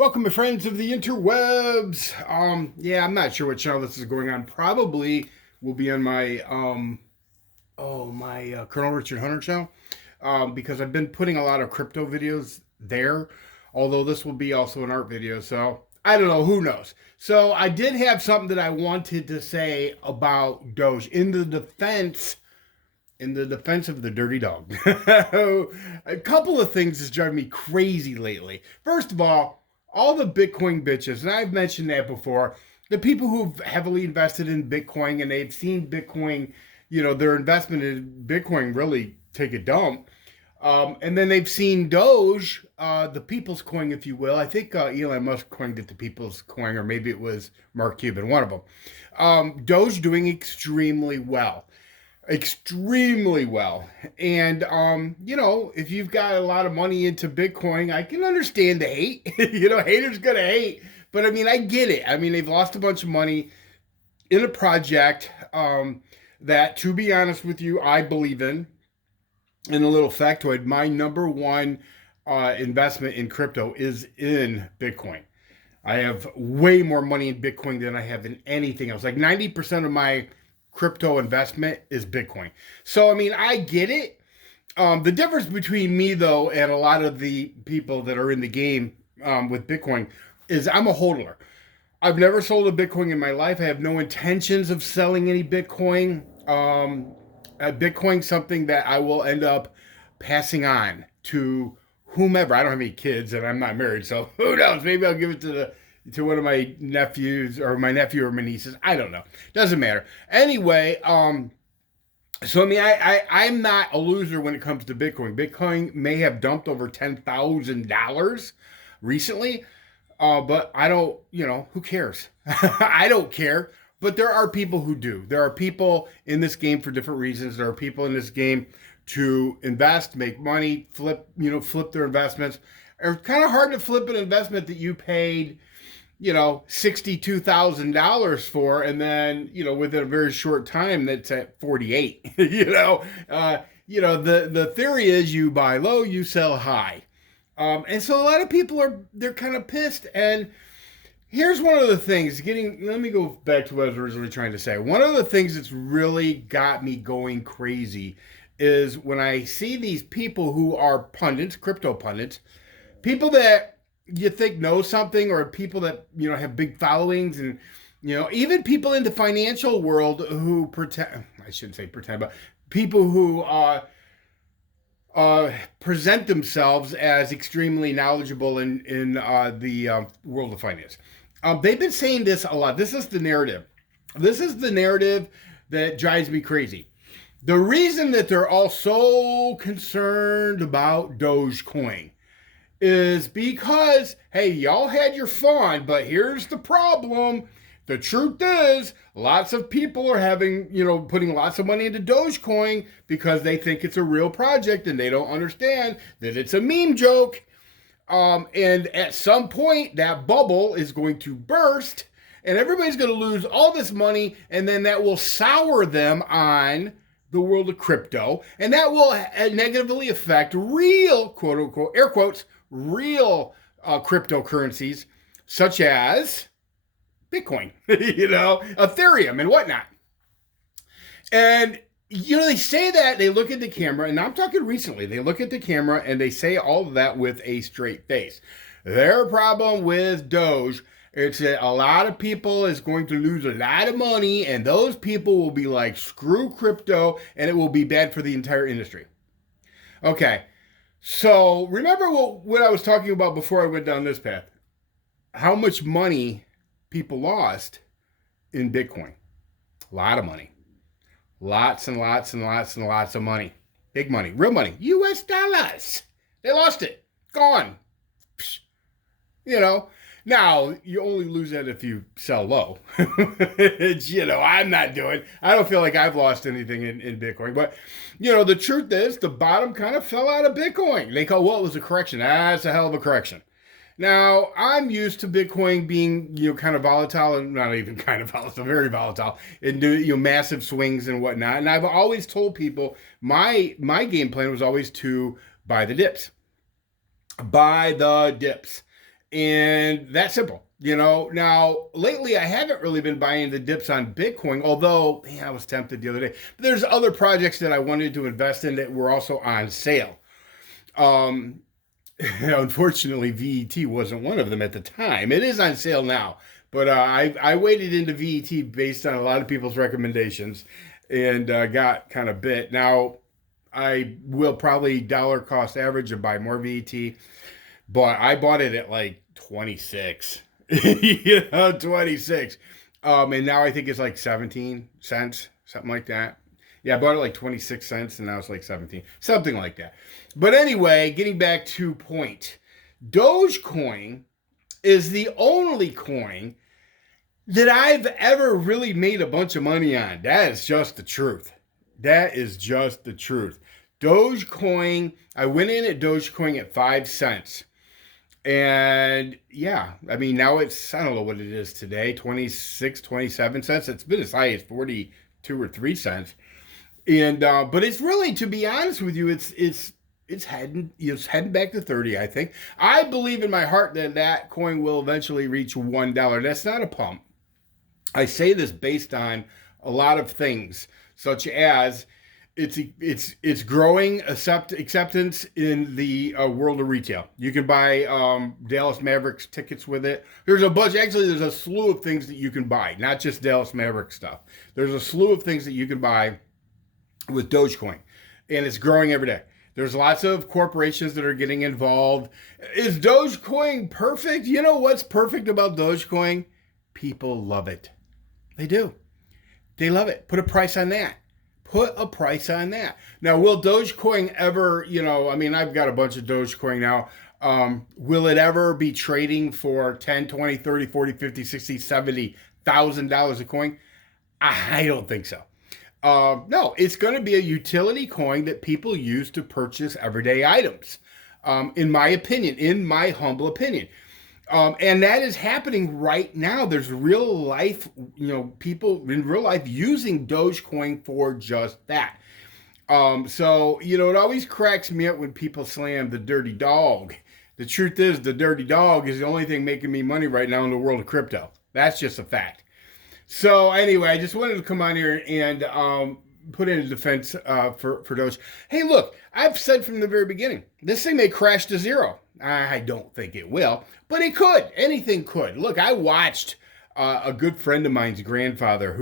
Welcome, my friends of the interwebs. Yeah, I'm not sure what channel this is going on. Probably will be on my Colonel Richard Hunter channel, because I've been putting a lot of crypto videos there. Although this will be also an art video, so I don't know. Who knows? So I did have something that I wanted to say about Doge in the defense of the dirty dog. A couple of things that's driving me crazy lately. First of all the Bitcoin bitches, and I've mentioned that before, the people who've heavily invested in Bitcoin and they've seen Bitcoin, their investment in Bitcoin really take a dump. And then they've seen Doge, the people's coin, if you will. I think Elon Musk coined it the people's coin, or maybe it was Mark Cuban, one of them. Doge doing extremely well. Extremely well. And if you've got a lot of money into Bitcoin, I can understand the hate. Haters gonna hate. But I mean, I get it. I mean, they've lost a bunch of money in a project that, to be honest with you, I believe in. And a little factoid, my number one investment in crypto is in Bitcoin. I have way more money in Bitcoin than I have in anything else. Like 90% of my crypto investment is Bitcoin. So, I mean, I get it. The difference between me, though, and a lot of the people that are in the game with Bitcoin is I'm a hodler. I've never sold a Bitcoin in my life. I have no intentions of selling any Bitcoin. Bitcoin's something that I will end up passing on to whomever. I don't have any kids and I'm not married, so who knows? Maybe I'll give it to one of my nephews, or my nephew or my nieces. I don't know. Doesn't matter. Anyway, so I mean, I'm not a loser when it comes to Bitcoin. Bitcoin may have dumped over $10,000 recently, but I don't. Who cares? I don't care. But there are people who do. There are people in this game for different reasons. There are people in this game to invest, make money, flip their investments. It's kind of hard to flip an investment that you paid, $62,000 for, and then, within a very short time, that's at 48. The theory is you buy low, you sell high. And so a lot of people they're kind of pissed. And here's one of the things, let me go back to what I was originally trying to say. One of the things that's really got me going crazy is when I see these people who are pundits, crypto pundits, people that you think know something, or people that, have big followings, and, even people in the financial world who pretend, I shouldn't say pretend, but people who present themselves as extremely knowledgeable in the world of finance. They've been saying this a lot. This is the narrative. This is the narrative that drives me crazy. The reason that they're all so concerned about Dogecoin is because, hey, y'all had your fun, but here's the problem. The truth is, lots of people are putting lots of money into Dogecoin because they think it's a real project and they don't understand that it's a meme joke. And at some point, that bubble is going to burst and everybody's going to lose all this money, and then that will sour them on the world of crypto, and that will negatively affect real, quote unquote, air quotes, real cryptocurrencies such as Bitcoin, Ethereum and whatnot. And, they say that, they look at the camera, and I'm talking recently, they look at the camera and they say all of that with a straight face. Their problem with Doge, it's that a lot of people is going to lose a lot of money, and those people will be like, screw crypto, and it will be bad for the entire industry. Okay, so remember what I was talking about before I went down this path. How much money people lost in Bitcoin. A lot of money. Lots and lots and lots and lots of money. Big money. Real money. US dollars. They lost it. Gone. Now, you only lose that if you sell low. I'm not doing. I don't feel like I've lost anything in Bitcoin. But, the truth is, the bottom kind of fell out of Bitcoin. They call, it was a correction. That's a hell of a correction. Now, I'm used to Bitcoin being, kind of volatile, and not even kind of volatile, very volatile, and do, massive swings and whatnot. And I've always told people my game plan was always to buy the dips. Buy the dips. And that's simple. Now lately I haven't really been buying the dips on Bitcoin, although man, I was tempted the other day. But there's other projects that I wanted to invest in that were also on sale. Um, Unfortunately, VET wasn't one of them at the time. It is on sale now, but I waited into VET based on a lot of people's recommendations and got kind of bit. Now I will probably dollar cost average and buy more VET, but I bought it at like 26. 26. And now I think it's like 17 cents, something like that. Yeah, I bought it like 26 cents and now it's like 17, something like that. But anyway, getting back to point, Dogecoin is the only coin that I've ever really made a bunch of money on. That is just the truth. That is just the truth. Dogecoin, I went in at Dogecoin at 5 cents. And yeah, I mean, now it's, I don't know what it is today, 26, 27 cents. It's been as high as 42 or 3 cents. And, but it's really, to be honest with you, it's heading back to 30, I think. I believe in my heart that that coin will eventually reach $1. That's not a pump. I say this based on a lot of things, such as it's growing acceptance in the world of retail. You can buy Dallas Mavericks tickets with it. There's a slew of things that you can buy, not just Dallas Mavericks stuff. There's a slew of things that you can buy with Dogecoin, and it's growing every day. There's lots of corporations that are getting involved. Is Dogecoin perfect? You know what's perfect about Dogecoin? People love it. They do. They love it. Put a price on that. Put a price on that. Now, will Dogecoin ever, I mean, I've got a bunch of Dogecoin now. Will it ever be trading for 10, 20, 30, 40, 50, 60, 70,000 a coin? I don't think so. No, it's going to be a utility coin that people use to purchase everyday items, in my opinion, in my humble opinion. And that is happening right now. There's real life, people in real life using Dogecoin for just that. So, it always cracks me up when people slam the dirty dog. The truth is, the dirty dog is the only thing making me money right now in the world of crypto. That's just a fact. So anyway, I just wanted to come on here and put in a defense for Doge. Hey, look, I've said from the very beginning, this thing may crash to zero. I don't think it will, but it could. Anything could. Look, I watched a good friend of mine's grandfather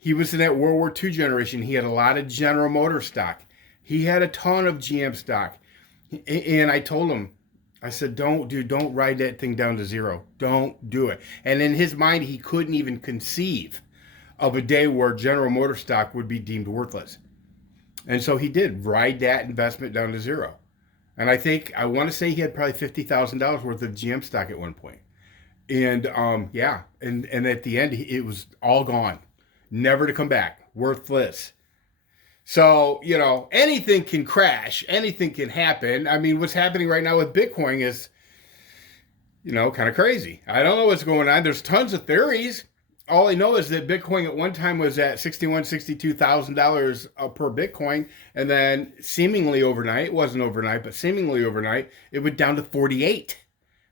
he was in that World War II generation. He had a lot of General Motors stock. He had a ton of GM stock. And I told him, I said, don't ride that thing down to zero. Don't do it. And in his mind, he couldn't even conceive of a day where General Motors stock would be deemed worthless. And so he did ride that investment down to zero. And I want to say he had probably $50,000 worth of GM stock at one point. And yeah, and at the end, it was all gone, never to come back, worthless. So, anything can crash, anything can happen. I mean, what's happening right now with Bitcoin is, kind of crazy. I don't know what's going on. There's tons of theories. All I know is that Bitcoin at one time was at $61,000, $62,000 per Bitcoin. And then seemingly overnight, it wasn't overnight, but seemingly overnight, it went down to 48.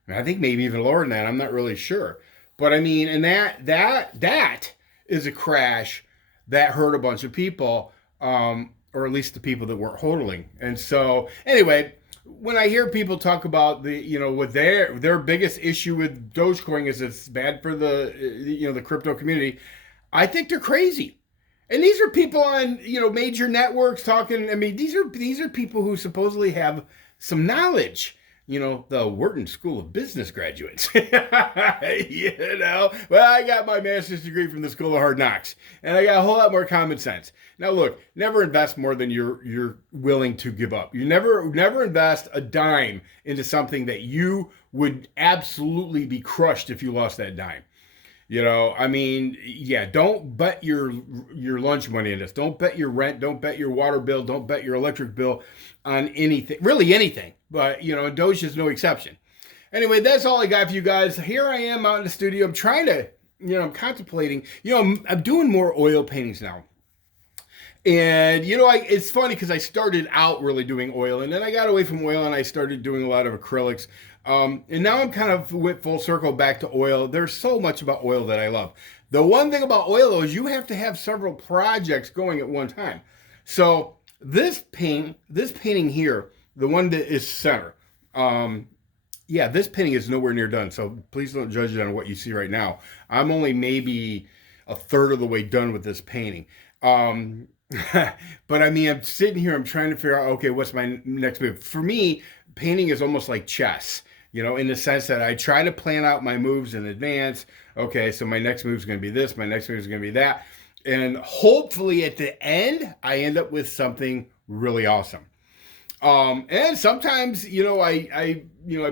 And I think maybe even lower than that. I'm not really sure. But I mean, and that is a crash that hurt a bunch of people, or at least the people that weren't hodling. And so anyway, when I hear people talk about what their biggest issue with Dogecoin is it's bad for the crypto community, I think they're crazy. And these are people on major networks talking. I mean, these are people who supposedly have some knowledge. The Wharton School of Business graduates. Well, I got my master's degree from the School of Hard Knocks, and I got a whole lot more common sense. Now, look, never invest more than you're willing to give up. You never invest a dime into something that you would absolutely be crushed if you lost that dime. I mean, yeah, don't bet your lunch money in this. Don't bet your rent. Don't bet your water bill. Don't bet your electric bill on anything, really anything. But, Doge is no exception. Anyway, that's all I got for you guys. Here I am out in the studio. I'm trying to, I'm contemplating, I'm doing more oil paintings now. And, it's funny because I started out really doing oil, and then I got away from oil and I started doing a lot of acrylics. And now I'm kind of went full circle back to oil. There's so much about oil that I love. The one thing about oil though is you have to have several projects going at one time. So this painting here, the one that is center, yeah, this painting is nowhere near done. So please don't judge it on what you see right now. I'm only maybe a third of the way done with this painting. Um, but I mean, I'm sitting here, I'm trying to figure out, okay, what's my next move? For me, painting is almost like chess, in the sense that I try to plan out my moves in advance. Okay, so my next move is going to be this, my next move is going to be that. And hopefully at the end, I end up with something really awesome. And sometimes, I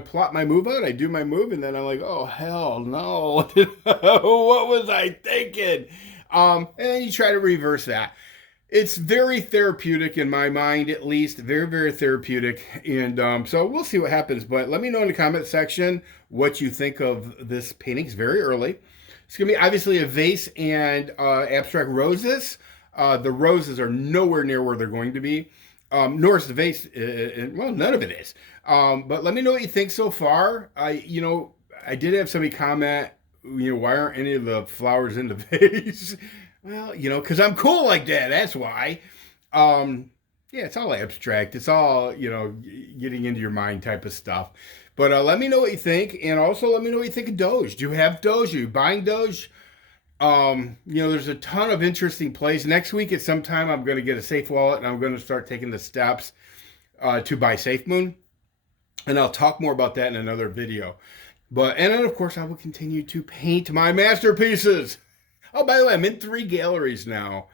plot my move out, I do my move, and then I'm like, oh, hell no. What was I thinking? And then you try to reverse that. It's very therapeutic in my mind, at least. Very, very therapeutic. And so we'll see what happens. But let me know in the comment section what you think of this painting. It's very early. It's going to be obviously a vase and abstract roses. The roses are nowhere near where they're going to be. Nor is the vase. Well, none of it is. But let me know what you think so far. I did have somebody comment, why aren't any of the flowers in the vase? Well, because I'm cool like that. That's why. Yeah, it's all abstract. It's all, getting into your mind type of stuff. But let me know what you think. And also let me know what you think of Doge. Do you have Doge? Are you buying Doge? There's a ton of interesting plays. Next week at some time, I'm going to get a Safe Wallet and I'm going to start taking the steps to buy SafeMoon. And I'll talk more about that in another video. And then, of course, I will continue to paint my masterpieces. Oh, by the way, I'm in 3 galleries now.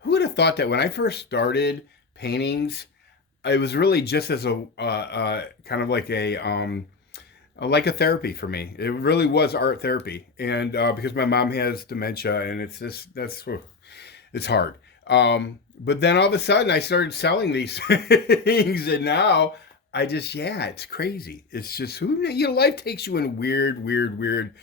Who would have thought that when I first started paintings, it was really just as a kind of like a therapy for me. It really was art therapy, and because my mom has dementia, and it's just it's hard. But then all of a sudden, I started selling these things, and now it's crazy. It's just life takes you in weird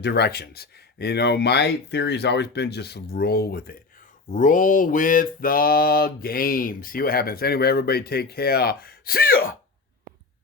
directions. My theory has always been just roll with it. Roll with the game. See what happens. Anyway, everybody take care. See ya!